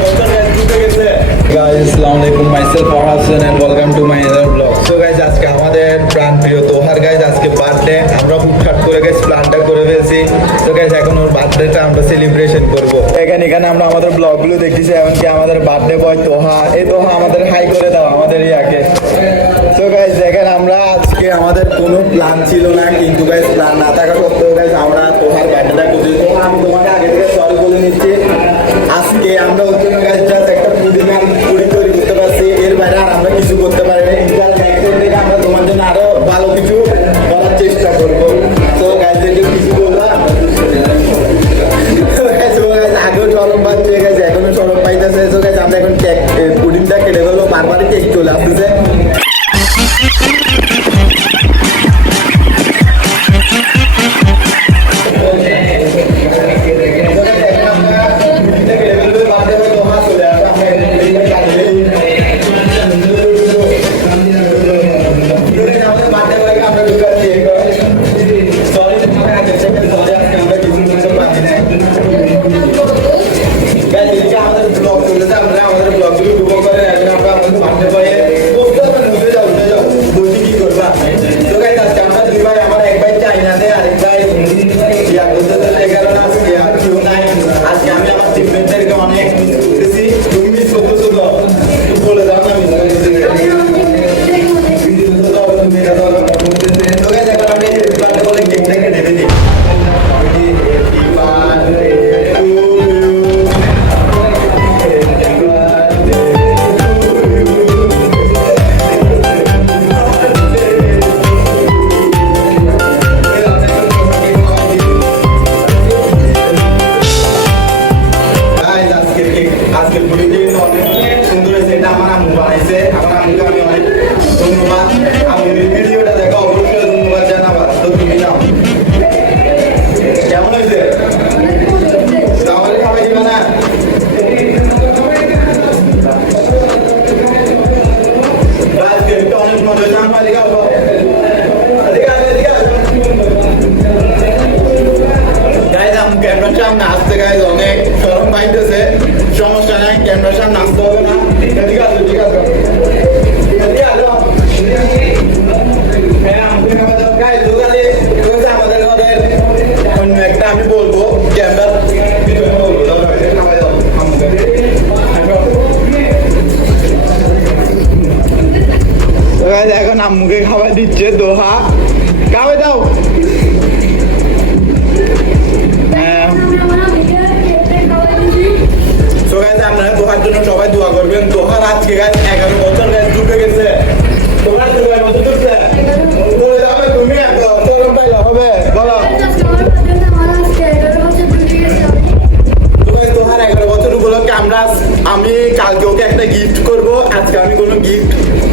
Guys, Assalamualaikum. Myself Hasan and welcome to my another vlog. So guys, আজকে আমাদের প্রাণপ্রিয় তোহার গাইজ আজকে বার্থডে। আমরা হুটহাট করে গাইজ প্ল্যানটা করে ফেলছি। তো গাইজ এখন ওর বার্থডেটা আমরা সেলিব্রেশন করব। এখানে আমরা আমাদের ব্লগগুলো দেখতেছি, এমনকি আমাদের বার্থডে বয় তোহা। এই তোহা আমাদের হাই করে দাও আমাদের ইয়াকে। তো গাইজ দেখেন আমরা আজকে আমাদের কোনো প্ল্যান ছিল না, কিন্তু গাইজ প্ল্যান না থাকা সত্ত্বেও গাইজ আমরা তোহার বার্থডেটা করছি। তো আমি তোমাকে আগে থেকে সরি বলে নিচ্ছি। আজকে আমরা ওর জন্য গাইজ জাস্ট একটা পুরি তৈরি করতে পারছি, এর বাইরে আর আমরা কিছু করতে পারি না। ইনশাআল্লাহ নেক্সট থেকে আমরা তোমার জন্য আরো ভালো কিছু করার চেষ্টা করবো। তো গাইজদেরকে কিছু বললাম, আগেও সরম পাচ্ছে গেছে, এখনো সরম পাইতেছে। তো গাইজ আমরা এখন কেক পুডিংটা কেটে ফেলবো, বারবারই কেক চলে আসতেছে। সামনে আসতে গাইজ অনেক সরম পাইতেছে, সমস্যা নাই, ক্যামেরার সামনে আসতে হবে না। ঠিক আছে ঠিক আছে আমাদের ঘরের অন্য একটা আমি বলবো ক্যামেরা এখন আম্মুকে খাবার দিচ্ছে দোহা, খাওয়াই দাও। আপনারা দোহার জন্য সবাই দোয়া করবেন। দোহার আজকে গাছ 11 বছর গাছ ঢুকে গেছে। তোমার 11 বছর ঢুকছে, তুমি হবে বলো। দোহার 11 বছর উপলক্ষে আমি কালকে ওকে একটা গিফট করব। আজকে আমি কোনো গিফট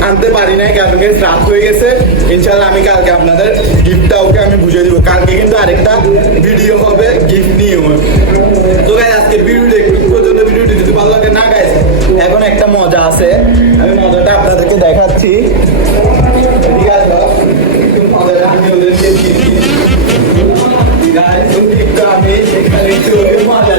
আনতে পারি নাই, কারণ রাত হয়ে গেছে। ইনশাল্লাহ আমি কালকে আপনাদের গিফটটা ওকে আমি বুঝিয়ে দিব। কালকে কিন্তু আরেকটা ভিডিও হবে গিফট নিয়ে। তো গাইজ আজকের ভিডিওটা একটু পর্যন্ত, ভিডিওটি যদি ভালো লাগে না গাইজ, এখন একটা মজা আছে, আমি মজাটা আপনাদেরকে দেখাচ্ছি। ঠিক আছে, মজাটা আমি ওদেরকে দিচ্ছি। গাইজ আমি এখানে একটু মজা